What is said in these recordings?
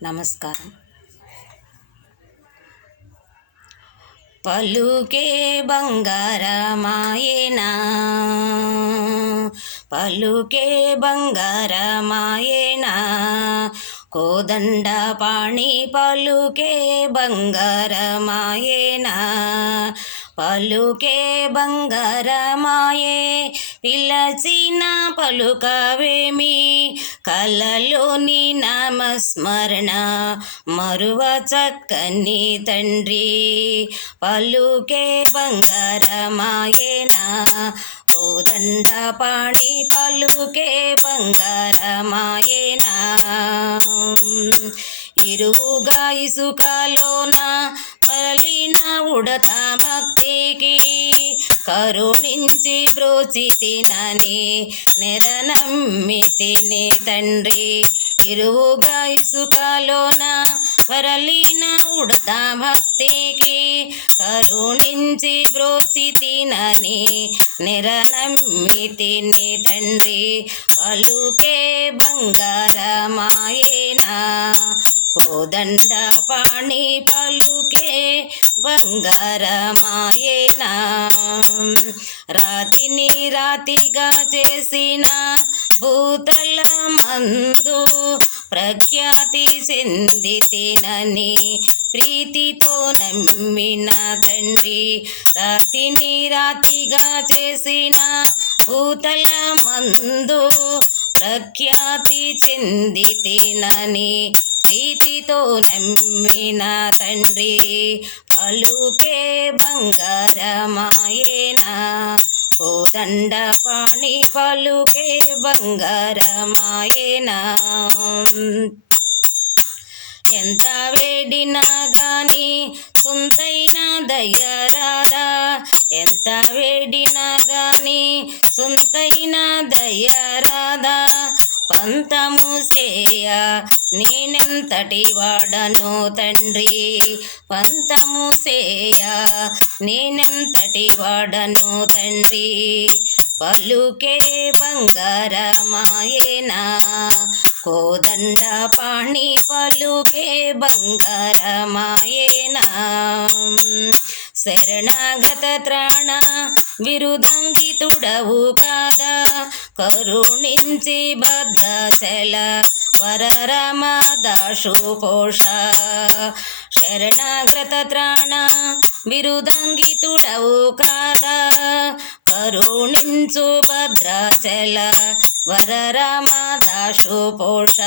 నమస్కారం. పలుకే బంగారమాయేనా, పలుకే బంగారమాయేనా, కోదండ పాణి పలుకే బంగారమాయేనా, పలుకే బంగారమాయే, పిలచిన పలుకవేమి, కలలోని నామస్మరణ మరువ చక్కని తండ్రి, పలుకే బంగారమాయేనా, కోదండ పాణి పలుకే బంగారమాయేనా, ఇరువుగా ఇసుకలోన మరలిన ఉడత భక్తికి కరుణించి బ్రోచితినని నెరనమ్మితిని తండ్రి, ఇరువుగా ఇసుకలోన మరలిన ఉడత భక్తికి కరుణించి బ్రోచితినని నెరనమ్మితిని తండ్రి, పలుకే బంగారమాయేనా, కోదండ పాణి పలుకే బంగారమాయేనా, రాతిని రాతిగా చేసిన భూతల మందు ప్రఖ్యాతి చెందితినని ప్రీతితో నమ్మిన తండ్రి, రాతిని రాతిగా చేసిన భూతల మందు ప్రఖ్యాతి చెందితినని ప్రీతితో నమ్మిన తండ్రి, పలుకే బంగారమాయేనా, కోదండ పాణి పలుకే బంగారమాయేనా, ఎంత వేడినా గాని సొంతైన దయరారా, ఎంత వేడినా గాని సొంతైన దయరాదా, పంతము సేయ నేనెంతటి వాడను తండ్రి, పంతము సేయ నేనెంతటి వాడను తండ్రి, పలుకే బంగారమాయేనా, కోదండ పాణి పలుకే బంగారమాయేనా, శరణాగత త్రాణ విరుదంగితుడవు కాదా, కరుణించి భద్రాచల వరరమదాశు పోష, శరణాగత త్రాణ విరుదంగితుడవు కాదా, కరుణించు భద్రాచల వరరమదాశు పోష,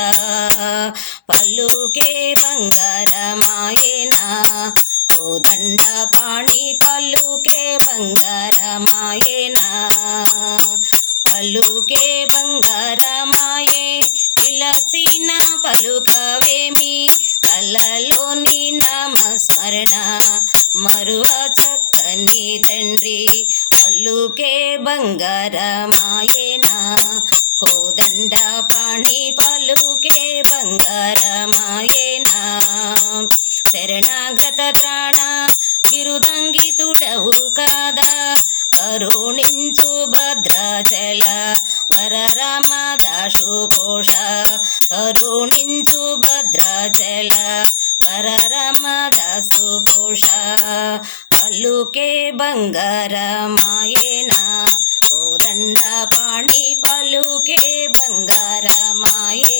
పలుకే బంగారమాయేనా, కోదండ పాణి పలుకే బంగారమాయేనా, పలుకే బంగారమాయే, పిలచిన పలుకవేమి, కలలోని నామస్మరణ మరువ చక్కని తండ్రి, పలుకే బంగారమాయేనా, కోదండ పాణి పలుకే బంగారమాయేనా, శరణాగత త్రాణ విరుదంగితుడవు కాదా, కరుణించు భద్రాచల వరరమదాశు పోష, కరుణించు భద్రాచల వరరమదాసు పోష, పలుకే బంగారమాయేనా, కోదండ పాణి పలుకే బంగారమాయే.